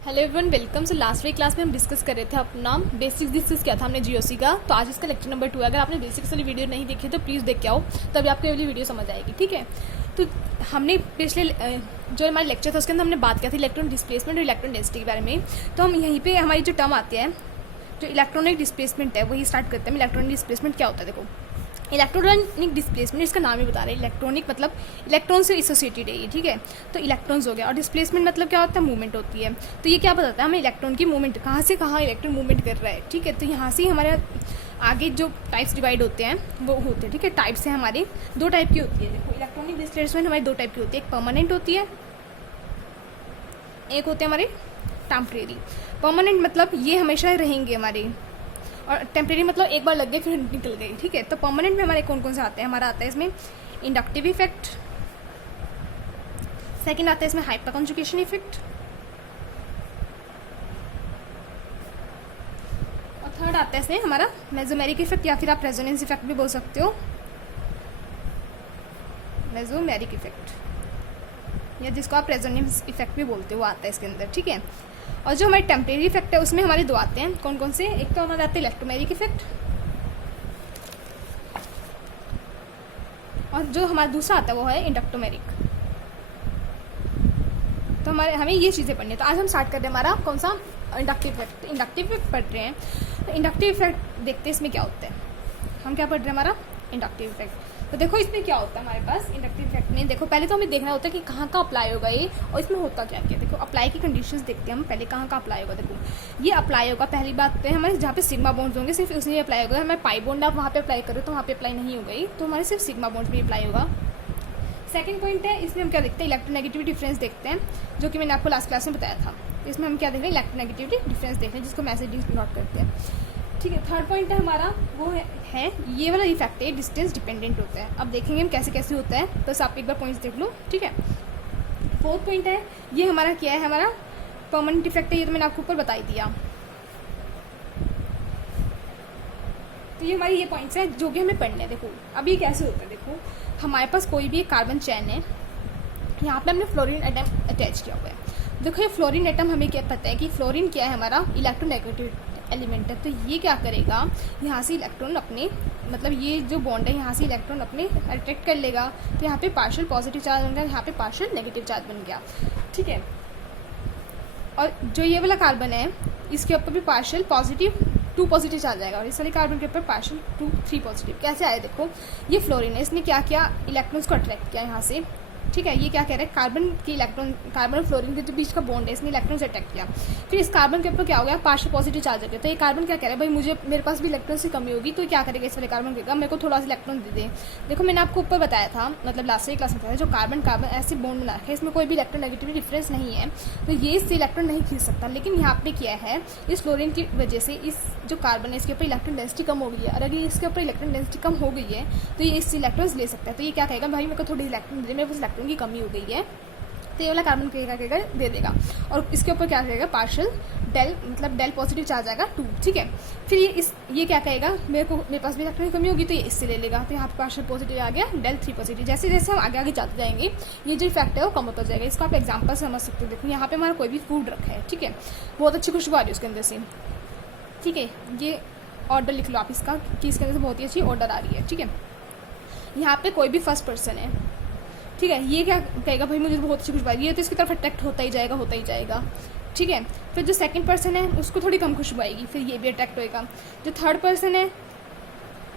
Hello everyone, welcome. So last week class में हम discuss कर रहे थे अपना बेसिक्स डिस्कस किया था हमने जीओसी का। तो आज इसका लेक्चर नंबर 2 है। अगर आपने बेसिक्स वाली वीडियो नहीं देखी तो प्लीज़ देख के आओ, तभी आपको ये वाली वीडियो समझ आएगी। ठीक है, तो हमने पिछले जो हमारा लेक्चर था उसके अंदर हमने बात किया था इलेक्ट्रॉन डिस्प्लेसमेंट और इलेक्ट्रॉन डेंसिटी के बारे में। तो हम यहीं पर हमारी जो टर्म आती है, जो इलेक्ट्रॉनिक डिस्प्लेसमेंट है, वही स्टार्ट करते हैं। इलेक्ट्रॉनिक डिस्प्लेसमेंट क्या होता है? देखो, इलेक्ट्रॉनिक डिस्प्लेसमेंट इसका नाम ही बता रहे हैं। इलेक्ट्रॉनिक मतलब इलेक्ट्रॉन से एसोसिएटेड है ये। ठीक है, तो इलेक्ट्रॉन्स हो गया, और डिस्प्लेसमेंट मतलब क्या होता है? मूवमेंट होती है। तो ये क्या बताता है हमें? इलेक्ट्रॉन की मूवमेंट, कहाँ से कहाँ इलेक्ट्रॉन मूवमेंट कर रहा है। ठीक है, तो यहाँ से हमारे आगे जो टाइप्स डिवाइड होते हैं वो होते हैं। ठीक है, टाइप्स हैं हमारे, दो टाइप की होती है। देखो, इलेक्ट्रॉनिक डिस्प्लेसमेंट हमारी दो टाइप की होती है, एक परमानेंट होती है, एक होते हैं हमारे टेम्परेरी। परमानेंट मतलब ये हमेशा रहेंगे हमारे, और टेम्परेरी मतलब एक बार लग गए फिर निकल गई। ठीक है, तो परमानेंट में हमारे कौन कौन से आते हैं? हमारा आता है इसमें इंडक्टिव इफेक्ट, सेकंड आता है इसमें हाइपर कंजुगेशन इफेक्ट, और थर्ड आता है इसमें हमारा मेसोमेरिक इफेक्ट, या फिर आप रेजोनेंस इफेक्ट भी बोल सकते हो, मेसोमेरिक इफेक्ट, या जिसको आप रेजोनेंस इफेक्ट भी बोलते हो, वो आता है इसके अंदर। ठीक है, और जो हमारे टेम्परेरी इफेक्ट है उसमें हमारे दो आते हैं। कौन कौन से? एक तो हमारा आता है इलेक्ट्रोमेरिक इफेक्ट, और जो हमारा दूसरा आता है वो है इंडक्टोमेरिक। तो हमें ये चीज़ें पढ़नी है। तो आज हम स्टार्ट कर रहे हैं हमारा कौन सा? Inductive effect. इंडक्टिव इफेक्ट पढ़ रहे हैं, तो इंडक्टिव इफेक्ट देखते हैं इसमें क्या होता है। हम क्या पढ़ रहे हैं? हमारा इंडक्टिव इफेक्ट। तो देखो इसमें क्या होता है हमारे पास इंडक्टिव इफेक्ट में। देखो, पहले तो हमें देखना होता है कि कहाँ का अप्लाई होगा ये, और इसमें होता क्या क्या। देखो, अप्लाई की कंडीशंस देखते हैं हम पहले, कहाँ का अप्लाई होगा। देखो, ये अप्लाई होगा पहली बात पे हमारे जहाँ पे सिग्मा बॉन्ड्स होंगे, सिर्फ उसमें अप्लाई होगा। हमें पाई बॉन्ड आप वहाँ पे अप्लाई करो तो वहाँ पे अप्लाई नहीं होगा, तो हमारे सिर्फ सिग्मा बॉन्ड्स में अप्लाई होगा। सेकंड पॉइंट है, इसमें हम क्या देखते हैं? इलेक्ट्रोनेगेटिविटी डिफरेंस देखते हैं, जो कि मैंने आपको लास्ट क्लास में बताया था। इसमें हम क्या देख रहे हैं? इलेक्ट्रोनेगेटिविटी डिफरेंस देख रहे हैं, जिसको मैसेजिंग नोट करते हैं। ठीक है, थर्ड पॉइंट है हमारा वो है ये वाला इफेक्ट है, डिस्टेंस डिपेंडेंट होता है। अब देखेंगे हम कैसे कैसे होता है, बस आप एक बार पॉइंट्स देख लो। ठीक है, फोर्थ पॉइंट है, ये हमारा क्या है? हमारा परमानेंट इफेक्ट है, ये तो मैंने आपको ऊपर बता ही दिया। तो ये हमारे ये पॉइंट्स हैं जो कि हमें पढ़ने हैं। देखो, अब ये कैसे होता है? देखो, हमारे पास कोई भी एक कार्बन चैन है, यहाँ पे हमने फ्लोरीन एटम अटैच किया हुआ है। देखो, ये फ्लोरीन एटम हमें क्या पता है कि फ्लोरीन क्या है? हमारा इलेक्ट्रोनेगेटिव एलिमेंट है। तो ये क्या करेगा? यहाँ से इलेक्ट्रॉन अपने, मतलब ये जो बॉन्ड है यहाँ से इलेक्ट्रॉन अपने अट्रैक्ट कर लेगा। तो यहाँ पे पार्शियल पॉजिटिव चार्ज बन गया, यहाँ पे पार्शियल नेगेटिव चार्ज बन गया। ठीक है, और जो ये वाला कार्बन है इसके ऊपर भी पार्शियल पॉजिटिव 2 पॉजिटिव चार्ज आएगा, और इस वाले कार्बन के ऊपर पार्शियल 2 3 पॉजिटिव। कैसे आया? देखो, ये फ्लोरीन है, इसने क्या किया? इलेक्ट्रॉन्स को अट्रैक्ट किया यहाँ से। ठीक है, ये क्या कह रहा है? कार्बन की इलेक्ट्रॉन, कार्बन और फ्लोरीन के जो बीच का बॉन्ड है, इसने इलेक्ट्रॉन से अटैक किया। फिर इस कार्बन के ऊपर क्या हो गया? पार्शियल पॉजिटिव चार्ज आ गया। तो ये कार्बन क्या कह रहा है? भाई मेरे पास भी इलेक्ट्रॉन की कमी होगी, तो क्या करेगा? इस वाले कार्बन कहेगा मेरे को थोड़ा सा इलेक्ट्रॉन दे दे। देखो, मैंने आपको ऊपर बताया था, मतलब लास्ट क्लास में बताया, जो कार्बन ऐसे बॉन्ड बना रखा है, इसमें कोई भी इलेक्ट्रोनेगेटिव डिफरेंस नहीं है, तो ये इससे इलेक्ट्रॉन नहीं खींच सकता। लेकिन यहाँ पे क्या है? इस फ्लोरीन की वजह से इस जो कार्बन है इसके ऊपर इलेक्ट्रॉन डेंसिटी कम हो गई है, और अगर इसके ऊपर इलेक्ट्रॉन डेंसिटी कम हो गई है तो ये इससे इलेक्ट्रॉन्स ले सकता है। तो ये क्या कहेगा? भाई मेरे को थोड़ी इलेक्ट्रॉन दे, मेरे पास इलेक्ट्रॉन की कमी हो गई है, तो ये वाला कार्बन क्या कहेगा? दे देगा। और इसके ऊपर क्या कहेगा? पार्शियल डेल, मतलब डेल पॉजिटिव चार्ज आएगा 2। ठीक है, फिर ये क्या कहेगा? मेरे पास भी इलेक्ट्रॉन की कमी होगी, तो ये इससे ले लेगा। तो यहाँ पे पार्शियल पॉजिटिव आ गया, डेल 3 पॉजिटिव। जैसे जैसे हम आगे आगे जाते जाएंगे ये जो इफेक्ट है वो कम होता जाएगा। इसको आप एग्जाम्पल से समझ सकते हो। देखो, यहाँ पे हमारा कोई भी फूड रखा है, ठीक है, बहुत अच्छी खुशबू आ रही है उसके अंदर से। ठीक है, ये ऑर्डर लिख लो आप इसका कि इसके अंदर से बहुत ही अच्छी ऑर्डर आ रही है। ठीक है, यहाँ पे कोई भी फर्स्ट पर्सन है, ठीक है, ये क्या कहेगा? भाई मुझे बहुत अच्छी खुशबू आ रही है, तो इसकी तरफ अट्रैक्ट होता ही जाएगा, होता ही जाएगा। ठीक है, फिर जो सेकंड पर्सन है उसको थोड़ी कम खुशबू आएगी, फिर ये भी अट्रैक्ट होएगा। जो थर्ड पर्सन है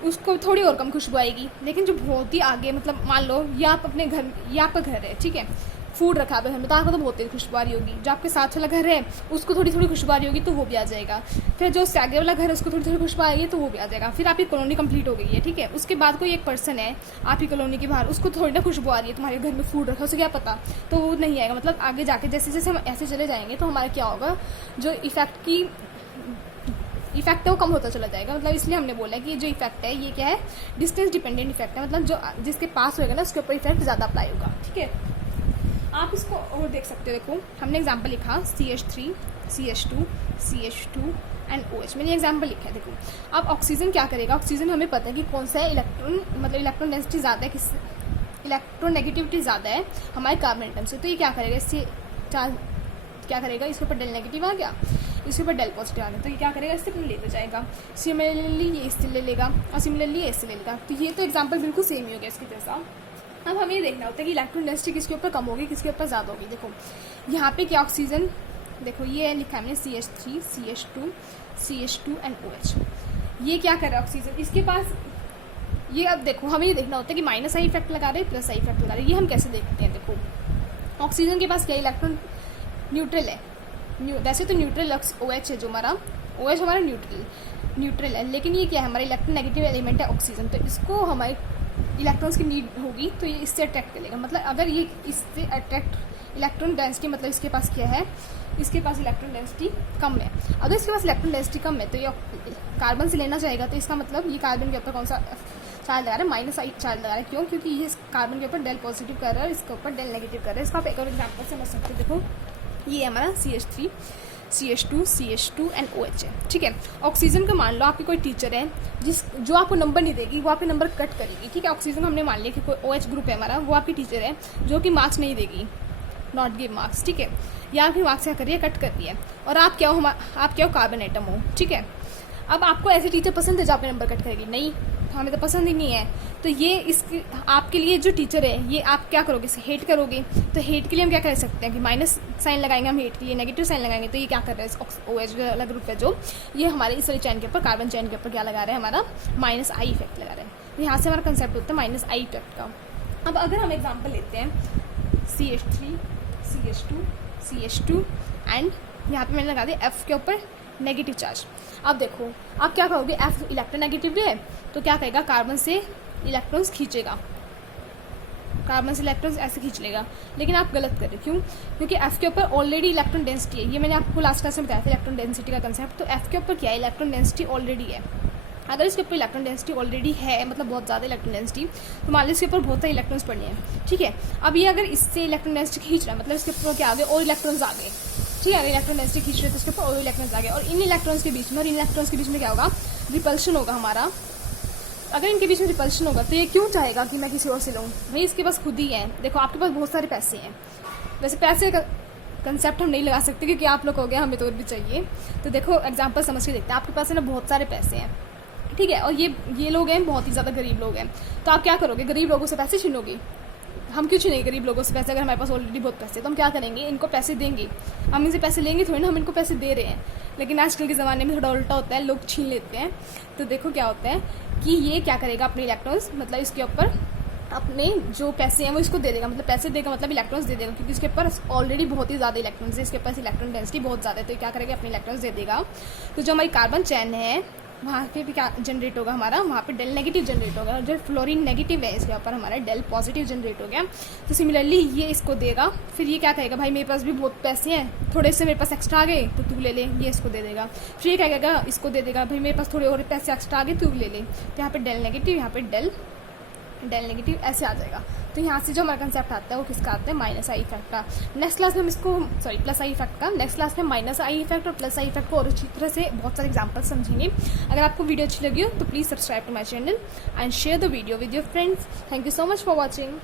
उसको थोड़ी और कम खुशबू आएगी। लेकिन जो बहुत ही आगे, मतलब मान लो ये आप अपने घर, ये आपका घर है, ठीक है, फूड रखा है घर में, तो आपको तो बहुत तेज खुशबू आ रही होगी। जो आपके साथ वाला घर है उसको थोड़ी थोड़ी खुशबू आ रही होगी, तो वो भी आ जाएगा। फिर जो उससे आगे वाला घर है उसको थोड़ी थोड़ी खुशबू आएगी, तो वो भी आ जाएगा। फिर आपकी कॉलोनी कंप्लीट हो गई है। ठीक है, उसके बाद कोई एक पर्सन है आपकी कॉलोनी के बाहर, उसको थोड़ी ना खुशबू आ रही है, तुम्हारे घर में फूड रखा, उसे क्या पता, तो वो नहीं आएगा। मतलब आगे जाके जैसे जैसे हम ऐसे चले जाएंगे तो हमारा क्या होगा? जो इफेक्ट है वो कम होता चला जाएगा। मतलब इसलिए हमने बोला कि जो इफेक्ट है ये क्या है? डिस्टेंस डिपेंडेंट इफेक्ट है, मतलब जो जिसके पास होगा ना उसके ऊपर इफेक्ट ज़्यादा अप्लाई होगा। ठीक है, आप इसको और देख सकते हो। देखो, हमने एग्जाम्पल लिखा CH3 CH2 CH2 and OH, मैंने एग्जाम्पल लिखा है। देखो, अब ऑक्सीजन क्या करेगा? ऑक्सीजन हमें पता है कि कौन सा इलेक्ट्रॉन, मतलब इलेक्ट्रॉन डेंसिटी ज़्यादा है, किस इलेक्ट्रोनेगेटिविटी ज़्यादा है हमारे कार्बन एटम से। तो ये क्या करेगा? इससे चार्ज तो क्या करेगा, इसके ऊपर डेल नेगेटिव आ गया, इसके ऊपर डेल पॉजिटिव आ गया, तो ये क्या करेगा, इससे अपने लेते जाएगा। सिमिलरली ये इससे ले लेगा और सिमिलरली ये इससे ले लेगा। तो ये तो एग्जाम्पल बिल्कुल सेम ही हो गया इसकी जैसा। अब हमें ये देखना होता है कि इलेक्ट्रॉन डेंसिटी किसके ऊपर कम होगी, किसके ऊपर ज़्यादा होगी। देखो यहाँ पे क्या ऑक्सीजन, देखो ये लिखा है हमने CH3 CH2 एंड OH। ये क्या कर रहा है ऑक्सीजन, इसके पास ये, अब देखो हमें ये देखना होता है कि माइनस आई इफेक्ट लगा रहे हैं प्लस आई इफेक्ट लगा रहे हैं। ये हम कैसे देखते हैं, देखो ऑक्सीजन के पास क्या इलेक्ट्रॉन न्यूट्रल है, वैसे तो न्यूट्रल OH है, जो हमारा OH हमारा न्यूट्रल है, लेकिन ये क्या है, हमारा इलेक्ट्रॉन नेगेटिव एलिमेंट है ऑक्सीजन, तो इसको हमारे इलेक्ट्रॉन्स की नीड होगी, तो ये इससे अट्रैक्ट करेगा। मतलब अगर ये इससे अट्रैक्ट इलेक्ट्रॉन डेंसिटी, मतलब इसके पास क्या है, इसके पास इलेक्ट्रॉन डेंसिटी कम है। अगर इसके पास इलेक्ट्रॉन डेंसिटी कम है तो ये कार्बन से लेना चाहेगा, तो इसका मतलब ये कार्बन के ऊपर कौन सा चार्ज लगा रहा है, माइनस आई चार्ज लगा रहा है। क्यों, क्योंकि ये कार्बन के ऊपर डेल पॉजिटिव कर रहा है और इसके ऊपर डेल नेगेटिव कर रहा है। इसका आप एक और एग्जाम्पल समझ सकते हो। देखो ये हमारा CH3 CH2 एंड OH है, ठीक है। ऑक्सीजन का मान लो आपकी कोई टीचर है जो आपको नंबर नहीं देगी, वो आपके नंबर कट करेगी, ठीक है। ऑक्सीजन का हमने मान लिया कि कोई OH ग्रुप है हमारा, वो आपकी टीचर है जो कि मार्क्स नहीं देगी, नॉट गिव मार्क्स, ठीक है। या आपकी मार्क्स क्या कर रही है, कट कर रही है, और आप क्या हो कार्बन एटम हो, ठीक है। अब आपको ऐसे टीचर पसंद है जो आपके नंबर कट करेगी, नहीं, हमें तो पसंद ही नहीं है। तो ये इसके आपके लिए जो टीचर है, ये आप क्या करोगे, इसे हेट करोगे। तो हेट के लिए हम क्या कर सकते हैं कि माइनस साइन लगाएंगे, हम हेट के लिए नेगेटिव साइन लगाएंगे। तो ये क्या कर रहा है, OH अलग ग्रुप है जो, ये हमारे इस वाले चैन के ऊपर, कार्बन चैन के ऊपर क्या लगा रहा है, हमारा माइनस आई इफेक्ट लगा रहा है। तो यहाँ से हमारा कंसेप्ट होता है माइनस आई इफेक्ट का। अब अगर हम एग्जाम्पल लेते हैं CH3 CH2 एंड यहाँ पे मैंने लगा दिया F के ऊपर नेगेटिव चार्ज। अब देखो आप क्या करोगे, F इलेक्ट्रोनेगेटिव है तो क्या करेगा, कार्बन से इलेक्ट्रॉन्स खींचेगा, कार्बन से इलेक्ट्रॉन्स ऐसे खींच लेगा। लेकिन आप गलत कर रहे, क्यों, क्योंकि F के ऊपर ऑलरेडी इलेक्ट्रॉन डेंसिटी है। ये मैंने आपको लास्ट क्लास में बताया था इलेक्ट्रॉन डेंसिटी का कंसेप्ट। तो F के ऊपर क्या है, इलेक्ट्रॉन डेंसिटी ऑलरेडी है। अगर इसके ऊपर इलेक्ट्रॉन डेंसिटी ऑलरेडी है, मतलब बहुत ज़्यादा इलेक्ट्रॉन डेंसिटी, तो मान लो इसके ऊपर बहुत सारे इलेक्ट्रॉन्स पड़े हैं, ठीक है। अब ये अगर इससे इलेक्ट्रॉन डेंसिटी खींच रहा है, मतलब इसके ऊपर क्या आ गए, और इलेक्ट्रॉन्स आ गए, ठीक है। अगर इलेक्ट्रॉन डेंसिटी खींच रहे तो इसके ऊपर और इलेक्ट्रॉन्स आ गए, और इन इलेक्ट्रॉन्स के बीच में और इन इलेक्ट्रॉन्स के बीच में क्या होगा, रिपल्शन होगा हमारा। अगर इनके बीच में रिपल्शन होगा तो ये क्यों चाहेगा कि मैं किसी और से लूँ, भाई इसके पास खुद ही है। देखो आपके पास बहुत सारे पैसे हैं, वैसे पैसे का कंसेप्ट हम नहीं लगा सकते क्योंकि आप लोग हो गए, हमें तो और भी चाहिए। तो देखो एग्जाम्पल समझ के देखते हैं। आपके पास है ना बहुत सारे पैसे हैं, ठीक है, और ये लोग हैं बहुत ही ज़्यादा गरीब लोग हैं। तो आप क्या करोगे, गरीब लोगों से पैसे छीनोगे। हम क्यों छीनेंगे गरीब लोगों से पैसे, अगर हमारे पास ऑलरेडी बहुत पैसे, तो हम क्या करेंगे, इनको पैसे देंगे। हम इनसे पैसे लेंगे थोड़ी ना, हम इनको पैसे दे रहे हैं। लेकिन आजकल के ज़माने में थोड़ा उल्टा होता है, लोग छीन लेते हैं। तो देखो क्या होता है कि ये क्या करेगा, अपने इलेक्ट्रॉन्स, मतलब इसके ऊपर अपने जो पैसे हैं वो इसको दे देगा। मतलब पैसे देगा मतलब इलेक्ट्रॉन्स दे देगा, क्योंकि इसके पास ऑलरेडी बहुत ही ज़्यादा इलेक्ट्रॉन्स है, इसके पास इलेक्ट्रॉन डेंसिटी बहुत ज़्यादा है। तो क्या करेगा, अपने इलेक्ट्रॉन्स दे देगा। तो जो हमारी कार्बन चैन है वहाँ पे भी क्या जनरेट होगा हमारा, वहाँ पे डेल नेगेटिव जनरेट होगा। और जो फ्लोरीन नेगेटिव है इसके ऊपर हमारा डेल पॉजिटिव जनरेट हो गया। तो सिमिलरली ये इसको देगा, फिर ये क्या कहेगा, भाई मेरे पास भी बहुत पैसे हैं, थोड़े से मेरे पास एक्स्ट्रा आ गए तो तू ले ले, ये इसको दे देगा। फिर ये क्या कहेगा, इसको दे देगा, भाई मेरे पास थोड़े और पैसे एक्स्ट्रा आ गए तू ले ले। तो यहाँ पे डेल नेगेटिव, यहाँ पे डेल नेगेटिव ऐसे आ जाएगा। तो यहाँ से जो हमारा कंसेप्ट आता है वो किसका आता है, माइनस आई इफेक्ट का। नेक्स्ट क्लास में हम इसको प्लस आई इफेक्ट का, नेक्स्ट क्लास में माइनस आई इफेक्ट और प्लस आई इफेक्ट को और अच्छी तरह से बहुत सारे एग्जांपल समझेंगे। अगर आपको वीडियो अच्छी लगी हो तो please subscribe to my channel and share the video with your friends. Thank you so much for watching.